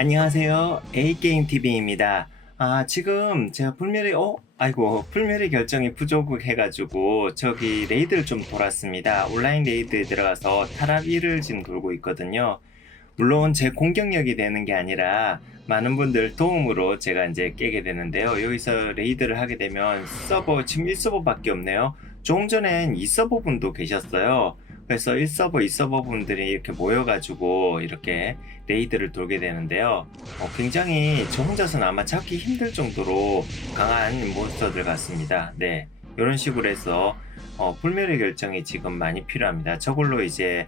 안녕하세요. A게임TV입니다. 아, 지금 제가 불멸의, 어? 아이고, 불멸의 결정이 부족해가지고, 저기, 레이드를 좀 돌았습니다. 온라인 레이드에 들어가서 타락 1을 지금 돌고 있거든요. 물론 제 공격력이 되는 게 아니라, 많은 분들 도움으로 제가 이제 깨게 되는데요. 여기서 레이드를 하게 되면, 서버, 지금 1서버밖에 없네요. 조금 전엔 2서버 분도 계셨어요. 그래서 1서버, 2서버 분들이 이렇게 모여가지고, 이렇게 레이드를 돌게 되는데요. 어, 굉장히 저 혼자서는 아마 잡기 힘들 정도로 강한 몬스터들 같습니다. 네. 이런 식으로 해서 어, 불멸의 결정이 지금 많이 필요합니다. 저걸로 이제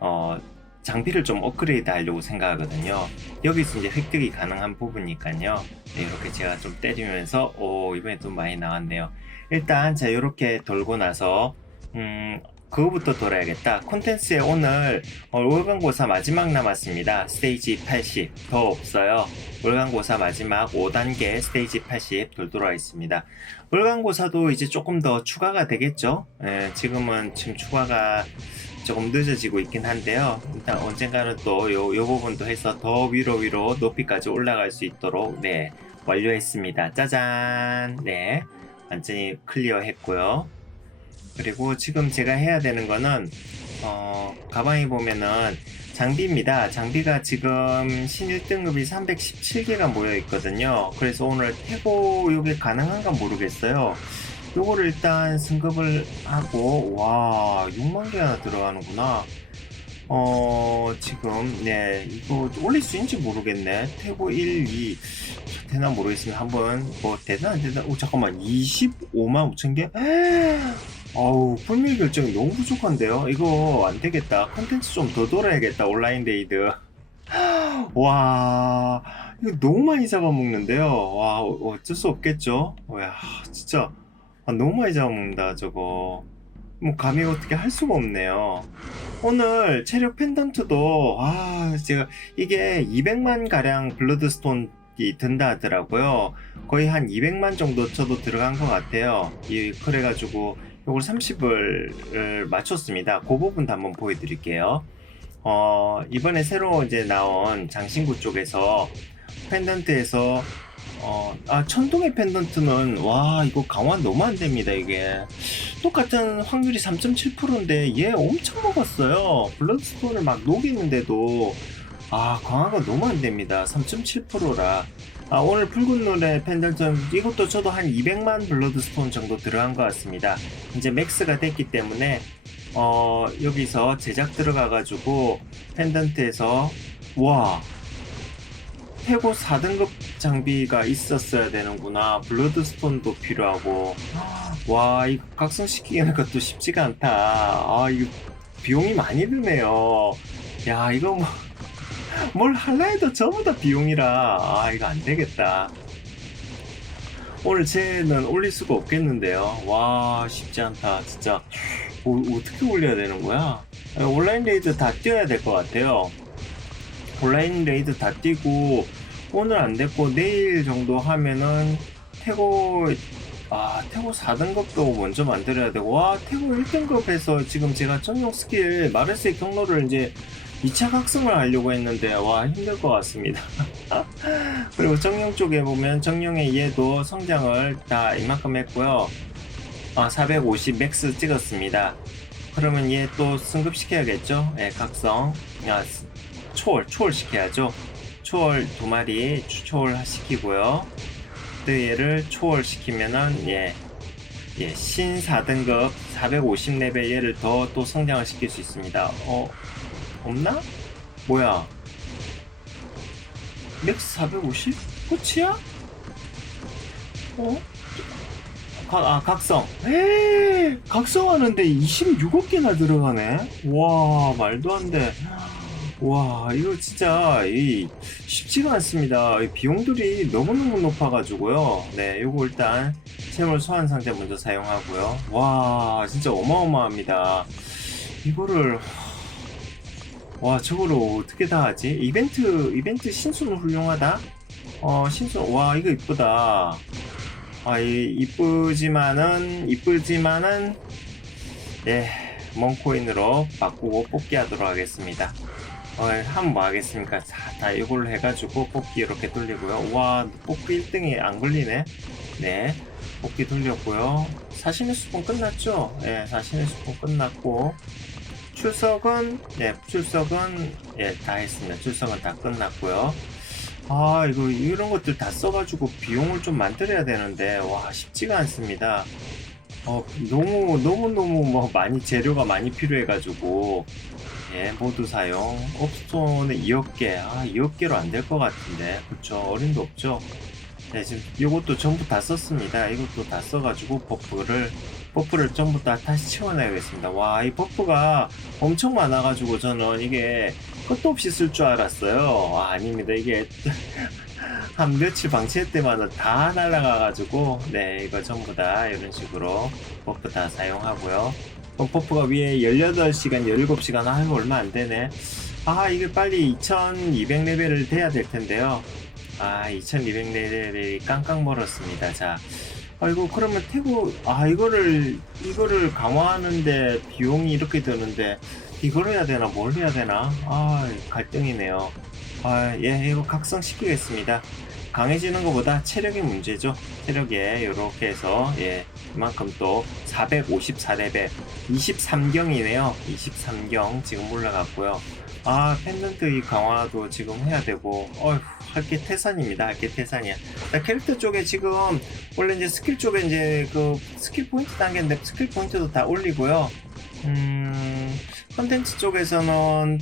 어, 장비를 좀 업그레이드 하려고 생각하거든요. 여기서 이제 획득이 가능한 부분이니까요. 네, 이렇게 제가 좀 때리면서 오 이번에 좀 많이 나왔네요. 일단 자 이렇게 돌고 나서 음 그거부터 돌아야겠다. 콘텐츠에 오늘 어, 월간고사 마지막 남았습니다. 스테이지 80. 더 없어요. 월간고사 마지막 5단계 스테이지 80 돌도록 하겠습니다. 월간고사도 이제 조금 더 추가가 되겠죠? 예, 지금은 지금 추가가 조금 늦어지고 있긴 한데요. 일단 언젠가는 또 요, 요 부분도 해서 더 위로 위로 높이까지 올라갈 수 있도록 네, 완료했습니다. 짜잔! 네. 완전히 클리어 했고요. 그리고 지금 제가 해야 되는 거는 어, 가방에 보면은 장비입니다. 장비가 지금 신 1등급이 317개가 모여 있거든요. 그래서 오늘 태고 이게 가능한가 모르겠어요. 요거를 일단 승급을 하고 와 6만 개나 들어가는구나. 어 지금 네 이거 올릴 수 있는지 모르겠네. 태고 1, 2 되나 모르겠으면 한번 뭐 되나 안 되나? 오 잠깐만 25만 5천 개? 아우 불밀 결정이 너무 부족한데요? 이거 안 되겠다. 컨텐츠 좀 더 돌아야겠다 온라인 데이드. 와 이거 너무 많이 잡아먹는데요? 와 어- 어쩔 수 없겠죠? 와 진짜. 아, 너무 많이 잡아먹는다 저거. 뭐 감히 어떻게 할 수가 없네요. 오늘 체력 펜던트도 아 제가 이게 200만 가량 블러드스톤 이 든다 하더라고요. 거의 한 200만 정도 저도 들어간 것 같아요. 이 그래가지고 요걸 30을 맞췄습니다. 그 부분도 한번 보여드릴게요. 어, 이번에 새로 이제 나온 장신구 쪽에서 펜던트에서 어, 아, 천둥의 펜던트는 와, 이거 강화 너무 안 됩니다, 이게. 똑같은 확률이 3.7%인데 얘 엄청 먹었어요. 블러드스톤을 막 녹이는데도 아, 강화가 너무 안 됩니다. 3.7%라. 아, 오늘 붉은 눈의 펜던트 이것도 저도 한 200만 블러드스톤 정도 들어간 것 같습니다. 이제 맥스가 됐기 때문에 어, 여기서 제작 들어가가지고 펜던트에서 와 태고 4등급 장비가 있었어야 되는구나. 블러드스톤도 필요하고. 와 이거 각성시키는 것도 쉽지가 않다. 아 이거 비용이 많이 드네요. 야 이거 뭐 뭘 할라 해도 전부 다 비용이라. 아 이거 안 되겠다. 오늘 쟤는 올릴 수가 없겠는데요. 와 쉽지 않다. 진짜. 어, 어떻게 올려야 되는 거야? 아, 온라인 레이드 다 뛰어야 될 것 같아요. 온라인 레이드 다 뛰고 오늘 안 됐고 내일 정도 하면은 태고 아 태고 4등급도 먼저 만들어야 되고 와 태고 1등급에서 지금 제가 전용 스킬 마르스의 경로를 이제 2차 각성을 하려고 했는데 와 힘들 것 같습니다. 그리고 정령 쪽에 보면 정령의 얘도 성장을 다 이만큼 했고요. 아, 450 맥스 찍었습니다. 그러면 얘 또 승급시켜야겠죠? 예, 각성. 아, 초월 초월 시켜야죠. 초월 두 마리 초월 시키고요. 또 얘를 초월 시키면은 예, 예, 신 4등급 450레벨 얘를 더 또 성장을 시킬 수 있습니다. 어 없나? 뭐야? 맥스 450? 끝이야? 어? 가, 아, 각성. 에이, 각성하는데 26억 개나 들어가네? 와, 말도 안 돼. 와, 이거 진짜, 이, 쉽지가 않습니다. 이 비용들이 너무너무 높아가지고요. 네, 요거 일단, 세물 소환 상자 먼저 사용하고요. 와, 진짜 어마어마합니다. 이거를, 와 저거를 어떻게 다 하지? 이벤트 이벤트 신수는 훌륭하다. 어 신수 와 이거 이쁘다. 아 이 이쁘지만은 이쁘지만은 예 멍코인으로 바꾸고 뽑기 하도록 하겠습니다. 어, 하면 뭐 하겠습니까? 자, 다 이걸로 해가지고 뽑기 이렇게 돌리고요. 와, 뽑기 1등이 안 걸리네. 네, 뽑기 돌렸고요. 사신의 수분 끝났죠? 예, 사신의 수분 끝났고 출석은 예, 출석은 예, 다 했습니다. 출석은 다 끝났고요. 아, 이거 이런 것들 다 써가지고 비용을 좀 만들어야 되는데 와 쉽지가 않습니다. 어, 너무 너무 너무 뭐 많이 재료가 많이 필요해가지고 예, 모두 사용. 옵스톤에 2억 개. 아, 2억 개로 안 될 것 같은데. 그쵸. 어림도 없죠. 네, 지금 이것도 전부 다 썼습니다. 이것도 다 써가지고 버프를, 버프를 전부 다 다시 채워놔야겠습니다. 와, 이 버프가 엄청 많아가지고 저는 이게 끝도 없이 쓸 줄 알았어요. 아, 아닙니다. 이게 한 며칠 방치할 때마다 다 날아가가지고, 네, 이거 전부 다 이런 식으로 버프 다 사용하고요. 어, 버프가 위에 18시간, 17시간 하고 얼마 안 되네. 아, 이게 빨리 2200레벨을 돼야 될 텐데요. 아, 2200레벨이 깡깡 멀었습니다. 자, 아이고, 그러면 태국, 아, 이거를, 이거를 강화하는데 비용이 이렇게 드는데, 이걸 해야 되나, 뭘 해야 되나? 아, 갈등이네요. 아, 예, 이거 각성시키겠습니다. 강해지는 것보다 체력이 문제죠. 체력에 이렇게 해서 예 이만큼 또 454레벨 23경이네요. 23경 지금 올라갔고요. 아 펜던트 이 강화도 지금 해야 되고 어휴 할게 태산입니다. 할게 태산이야. 자, 캐릭터 쪽에 지금 원래 이제 스킬 쪽에 이제 그 스킬 포인트 단계인데 스킬 포인트도 다 올리고요. 음 컨텐츠 쪽에서는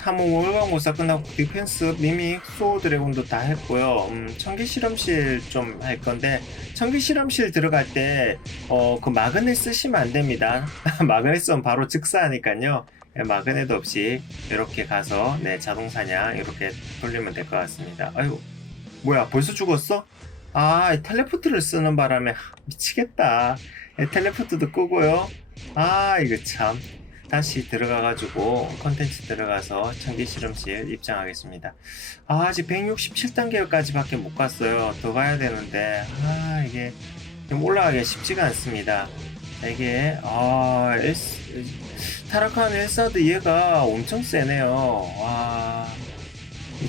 탐험 월광고사 끝나고 디펜스, 미믹, 소우 드래곤도 다 했고요. 음, 청기 실험실 좀 할 건데 청기 실험실 들어갈 때 어, 그 마그넷 쓰시면 안 됩니다. 마그넷 쓰면 바로 즉사하니까요. 예, 마그넷 없이 이렇게 가서 네 자동 사냥 이렇게 돌리면 될 것 같습니다. 아유 뭐야 벌써 죽었어? 아이 텔레포트를 쓰는 바람에 하, 미치겠다. 예, 텔레포트도 끄고요. 아 이거 참 다시 들어가가지고 컨텐츠 들어가서 청기 실험실 입장하겠습니다. 아, 아직 167단계까지밖에 못 갔어요. 더 가야 되는데 아 이게 좀 올라가기가 쉽지가 않습니다. 이게 아 S 타락한 엘사드 얘가 엄청 세네요. 와.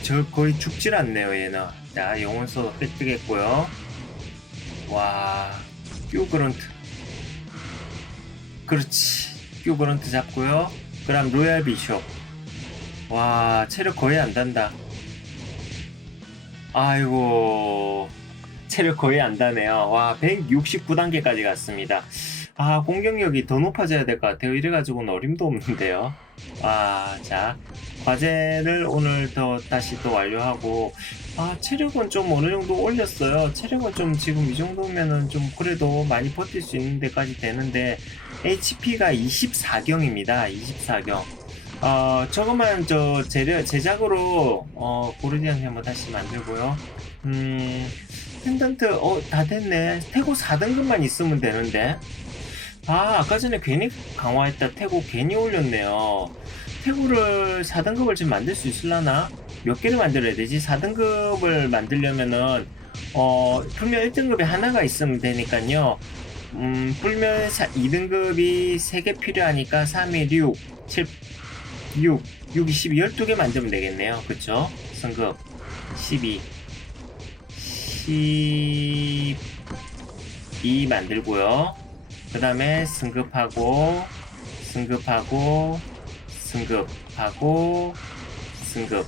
저 거의 죽질 않네요 얘는. 자 영혼서도 획득했고요. 와. 큐그런트. 그렇지. 큐브런트 잡고요. 그다음 로얄 비숍. 와 체력 거의 안 단다. 아이고 체력 거의 안 다네요. 와 169단계까지 갔습니다. 아 공격력이 더 높아져야 될 것 같아요. 이래가지고는 어림도 없는데요. 아자 과제를 오늘 더 다시 또 완료하고 아 체력은 좀 어느 정도 올렸어요. 체력은 좀 지금 이 정도면은 좀 그래도 많이 버틸 수 있는 데까지 되는데 HP가 24경입니다. 24경. 어, 저것만 저 재료, 제작으로 어, 고르디안 한번 다시 만들고요. 음, 펜던트 어, 다 됐네. 태고 4등급만 있으면 되는데. 아, 아까 전에 괜히 강화했다. 태고 괜히 올렸네요. 태고를 4등급을 지금 만들 수 있을라나? 몇 개를 만들어야 되지? 4등급을 만들려면은 어, 분명 1등급에 하나가 있으면 되니까요. 음, 풀면 2등급이 3개 필요하니까 3이 6, 7, 6, 6이 12, 12개 만들면 되겠네요. 그쵸? 승급 12, 12 만들고요. 그 다음에 승급하고, 승급하고, 승급하고, 승급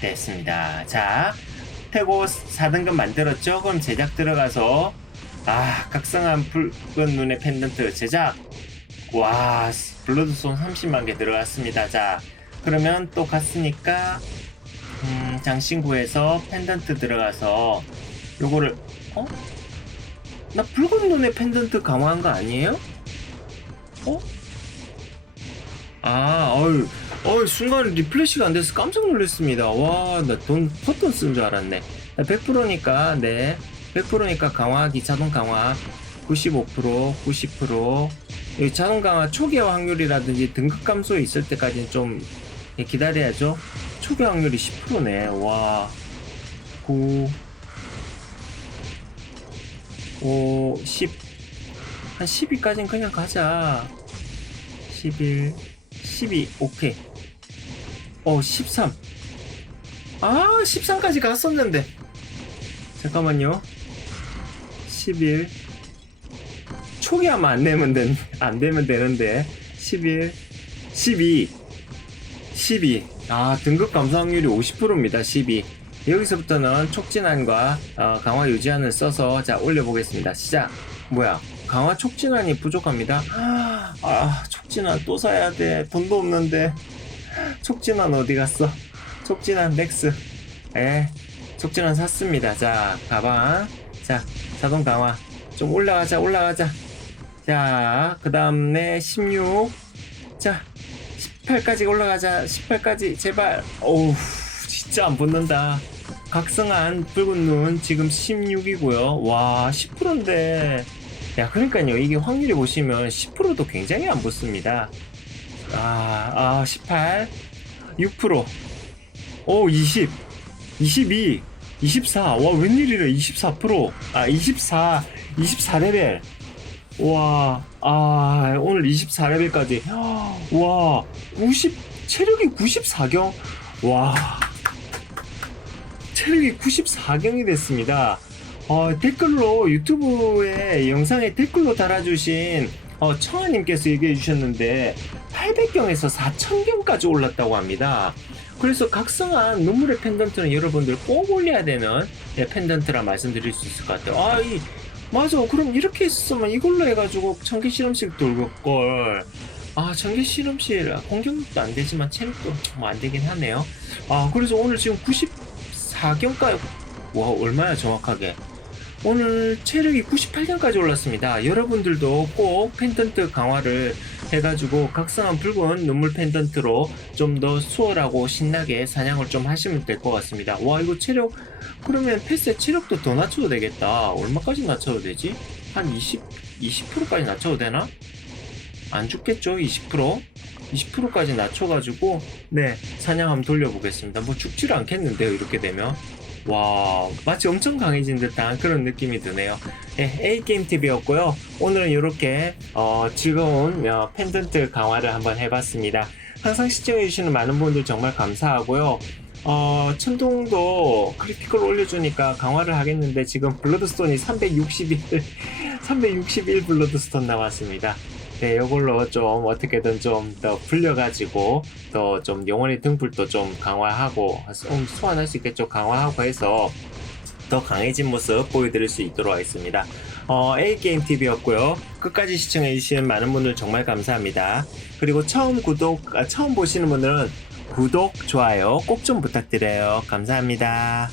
됐습니다. 자, 태고 4등급 만들었죠? 그럼 제작 들어가서 아, 각성한 붉은 눈의 펜던트 제작. 와, 블러드손 30만 개 들어갔습니다. 자, 그러면 또 갔으니까 음, 장신구에서 펜던트 들어가서 요거를 어? 나 붉은 눈의 펜던트 강화한 거 아니에요? 어? 아, 어유, 어유 순간 리플래시가 안 돼서 깜짝 놀랐습니다. 와, 나 돈 포돈 쓴줄 알았네. 100%니까 네. 100%니까 강화하기 자동 강화 95% 90% 여기 자동 강화 초기화 확률이라든지 등급 감소 있을 때까지는 좀 기다려야죠 초기 확률이 10%네 와 9 5 10 한 12까지는 그냥 가자 11 12 오케이 어, 13. 아, 13까지 갔었는데. 잠깐만요. 11. 초기화만 안 되면 된, 안 되면 되는데. 11. 12. 12. 아, 등급 감소 확률이 50%입니다. 12. 여기서부터는 촉진환과 어, 강화 유지환을 써서 자 올려보겠습니다. 시작. 뭐야? 강화 촉진환이 부족합니다. 아, 촉진환 또 사야 돼. 돈도 없는데. 촉진환 어디 갔어? 촉진환 넥스. 에, 촉진환 샀습니다. 자, 가방. 자, 자동 강화. 좀 올라가자, 올라가자. 자, 그 다음에 16. 자, 18까지 올라가자. 18까지 제발. 어우, 진짜 안 붙는다. 각성한 붉은 눈 지금 16이고요. 와, 10%인데. 야, 그러니까요. 이게 확률이 보시면 10%도 굉장히 안 붙습니다. 아, 아, 18, 6%, 오, 20, 22, 24. 와, 웬일이래. 24%. 아, 24, 24레벨. 와, 아, 오늘 24레벨까지. 와, 50, 체력이 94경. 와, 체력이 94경이 됐습니다. 어, 댓글로 유튜브에 영상에 댓글로 달아주신 어, 청아님께서 얘기해 주셨는데 800경에서 4000경까지 올랐다고 합니다. 그래서 각성한 눈물의 펜던트는 여러분들 꼭 올려야 되는 예, 펜던트라 말씀드릴 수 있을 것 같아요. 아, 이, 맞아. 그럼 이렇게 있었으면 이걸로 해가지고 청계 실험실 돌고 걸. 아, 청계 실험실 공격력도 안 되지만 체력도 뭐 안 되긴 하네요. 아, 그래서 오늘 지금 94경까지 와, 얼마야 정확하게? 오늘 체력이 98경까지 올랐습니다. 여러분들도 꼭 펜던트 강화를 해가지고 각성한 붉은 눈물 펜던트로 좀 더 수월하고 신나게 사냥을 좀 하시면 될 것 같습니다. 와 이거 체력 그러면 패스의 체력도 더 낮춰도 되겠다. 얼마까지 낮춰도 되지? 한 20, 20%까지 낮춰도 되나? 안 죽겠죠? 20%? 20%까지 낮춰가지고 네 사냥 한번 돌려보겠습니다. 뭐 죽지를 않겠는데요 이렇게 되면 와 마치 엄청 강해진 듯한 그런 느낌이 드네요. 네, A게임TV였고요. 오늘은 이렇게 어, 즐거운 어, 펜던트 강화를 한번 해봤습니다. 항상 시청해주시는 많은 분들 정말 감사하고요. 어, 천둥도 크리티컬 올려주니까 강화를 하겠는데 지금 블러드스톤이 361, 361 블러드스톤 남았습니다. 네, 이걸로 좀 어떻게든 좀더 불려가지고 더 좀 영원히 등불도 좀 강화하고 음, 소환할 수 있겠죠 강화하고 해서 더 강해진 모습 보여드릴 수 있도록 하겠습니다. 어, A게임TV였고요. 끝까지 시청해주신 많은 분들 정말 감사합니다. 그리고 처음 구독, 아, 처음 보시는 분들은 구독, 좋아요 꼭 좀 부탁드려요. 감사합니다.